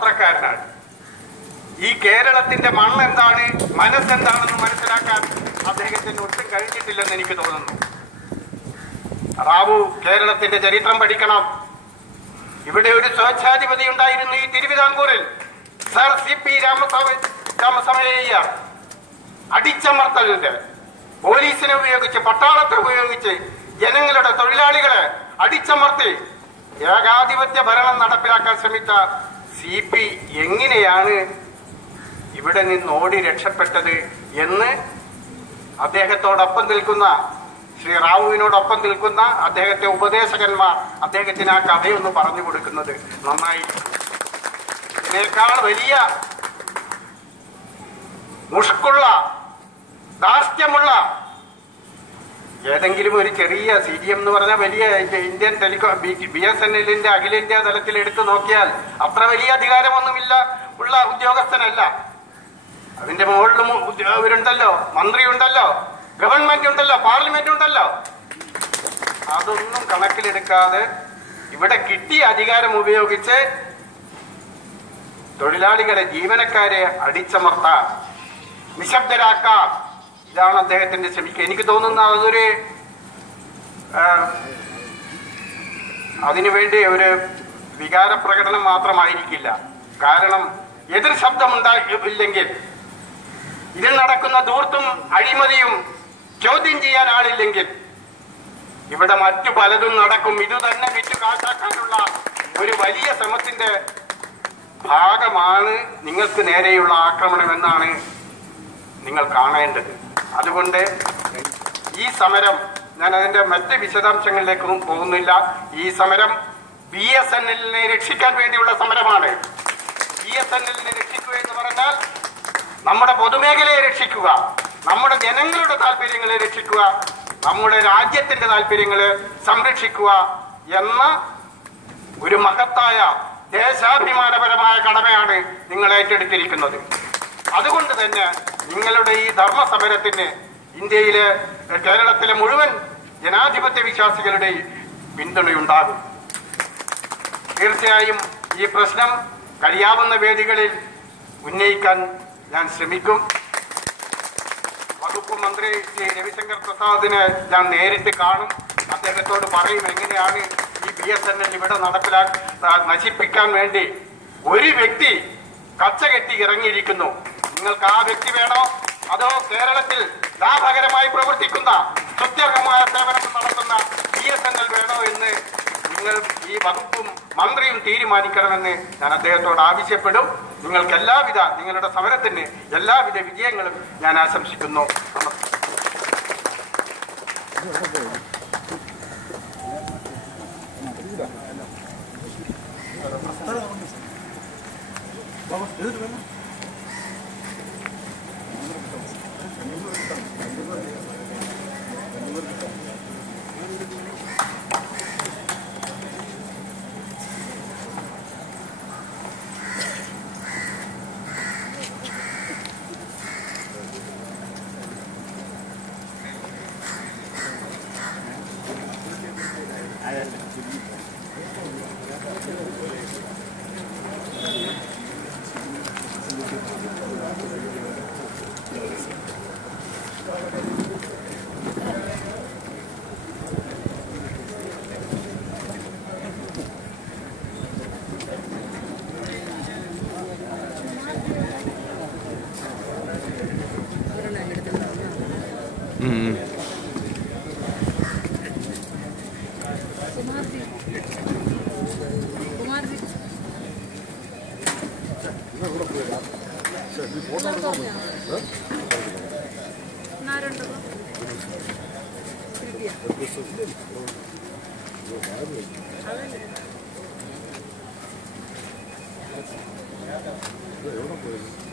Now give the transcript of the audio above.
ാണ് ഈ കേരളത്തിന്റെ മണ്ണെന്താണ്, മനസ്സെന്താണെന്ന് മനസ്സിലാക്കാൻ അദ്ദേഹത്തിന് ഒട്ടും കഴിഞ്ഞിട്ടില്ലെന്ന് എനിക്ക് തോന്നുന്നു. റാവു കേരളത്തിന്റെ ചരിത്രം പഠിക്കണം. ഇവിടെ ഒരു സ്വേച്ഛാധിപതി ഉണ്ടായിരുന്നു ഈ തിരുവിതാംകൂറിൽ, സർ CP രാമസ്വാമയ്യ. അടിച്ചമർത്തലിന്റെ പോലീസിനെ ഉപയോഗിച്ച്, പട്ടാളത്തെ ഉപയോഗിച്ച് ജനങ്ങളുടെ, തൊഴിലാളികളെ അടിച്ചമർത്തി ഏകാധിപത്യ ഭരണം നടപ്പിലാക്കാൻ ശ്രമിച്ച CP എങ്ങനെയാണ് ഇവിടെ നിന്ന് ഓടി രക്ഷപ്പെട്ടത് എന്ന് അദ്ദേഹത്തോടൊപ്പം നിൽക്കുന്ന, ശ്രീ റാവുവിനോടൊപ്പം നിൽക്കുന്ന അദ്ദേഹത്തെ ഉപദേശകന്മാർ അദ്ദേഹത്തിന് ആ കഥയൊന്ന് പറഞ്ഞു കൊടുക്കുന്നത് നന്നായി. ഇതിനേക്കാൾ വലിയ മുഷ്കുള്ള, ധാർഷ്ട്യമുള്ള ഏതെങ്കിലും ഒരു ചെറിയ CDM എന്ന് പറഞ്ഞാൽ വലിയ ഇന്ത്യൻ BSNLന്റെ അഖിലേന്ത്യാ തലത്തിൽ എടുത്തു നോക്കിയാൽ അത്ര വലിയ അധികാരമൊന്നുമില്ല ഉള്ള ഉദ്യോഗസ്ഥനല്ല. അതിന്റെ മുകളിലും അവരുണ്ടല്ലോ, മന്ത്രിയുണ്ടല്ലോ, ഗവൺമെന്റ് ഉണ്ടല്ലോ, പാർലമെന്റ് ഉണ്ടല്ലോ. അതൊന്നും കണക്കിലെടുക്കാതെ ഇവിടെ കിട്ടിയ അധികാരം ഉപയോഗിച്ച് തൊഴിലാളികളെ, ജീവനക്കാരെ അടിച്ചമർത്താൻ, നിശബ്ദരാക്കാൻ, ഇതാണ് അദ്ദേഹത്തിന്റെ ശ്രമിക്കുക. എനിക്ക് തോന്നുന്ന അതൊരു അതിനുവേണ്ടി ഒരു വികാര പ്രകടനം മാത്രമായിരിക്കില്ല. കാരണം എതിർ ശബ്ദമുണ്ടായില്ലെങ്കിൽ, ഇതിൽ നടക്കുന്ന ധൂർത്തും അഴിമതിയും ചോദ്യം ചെയ്യാൻ ആളില്ലെങ്കിൽ ഇവിടെ മറ്റു പലതും നടക്കും. ഇത് തന്നെ വിറ്റു കാശാക്കാനുള്ള ഒരു വലിയ ശ്രമത്തിന്റെ ഭാഗമാണ് നിങ്ങൾക്ക് നേരെയുള്ള ആക്രമണമെന്നാണ് നിങ്ങൾ കാണേണ്ടത്. അതുകൊണ്ട് ഈ സമരം, ഞാൻ അതിന്റെ മറ്റ് വിശദാംശങ്ങളിലേക്കൊന്നും പോകുന്നില്ല. ഈ സമരം BSNLനെ രക്ഷിക്കാൻ വേണ്ടിയുള്ള സമരമാണ്. BSNLനെ രക്ഷിക്കുക എന്ന് പറഞ്ഞാൽ നമ്മുടെ പൊതുമേഖലയെ രക്ഷിക്കുക, നമ്മുടെ ജനങ്ങളുടെ താല്പര്യങ്ങളെ രക്ഷിക്കുക, നമ്മുടെ രാജ്യത്തിന്റെ താല്പര്യങ്ങളെ സംരക്ഷിക്കുക എന്ന ഒരു മഹത്തായ ദേശാഭിമാനപരമായ കടമയാണ് നിങ്ങൾ ഏറ്റെടുത്തിരിക്കുന്നത്. അതുകൊണ്ട് തന്നെ നിങ്ങളുടെ ഈ ധർമ്മസമരത്തിന് ഇന്ത്യയിലെ, കേരളത്തിലെ മുഴുവൻ ജനാധിപത്യ വിശ്വാസികളുടെയും പിന്തുണയുണ്ടാകും. തീർച്ചയായും ഈ പ്രശ്നം കഴിയാവുന്ന വേദികളിൽ ഉന്നയിക്കാൻ ഞാൻ ശ്രമിക്കും. വകുപ്പ് മന്ത്രി ശ്രീ രവിശങ്കർ പ്രസാദിനെ ഞാൻ നേരിട്ട് കാണും. അദ്ദേഹത്തോട് പറയും എങ്ങനെയാണ് ഈ BSNL ഇവിടെ നശിപ്പിക്കാൻ വേണ്ടി ഒരു വ്യക്തി കച്ചകെട്ടി ഇറങ്ങിയിരിക്കുന്നു. നിങ്ങൾക്ക് ആ വ്യക്തി വേണോ, അതോ കേരളത്തിൽ ലാഭകരമായി പ്രവർത്തിക്കുന്ന, സുത്യർഹമായ സേവനം നടത്തുന്ന BSNL വേണോ എന്ന് നിങ്ങൾ, ഈ വകുപ്പും മന്ത്രിയും തീരുമാനിക്കണമെന്ന് ഞാൻ അദ്ദേഹത്തോട് ആവശ്യപ്പെടും. നിങ്ങൾക്ക് നിങ്ങളുടെ സമരത്തിന് എല്ലാവിധ വിജയങ്ങളും ഞാൻ ആശംസിക്കുന്നു. Gracias.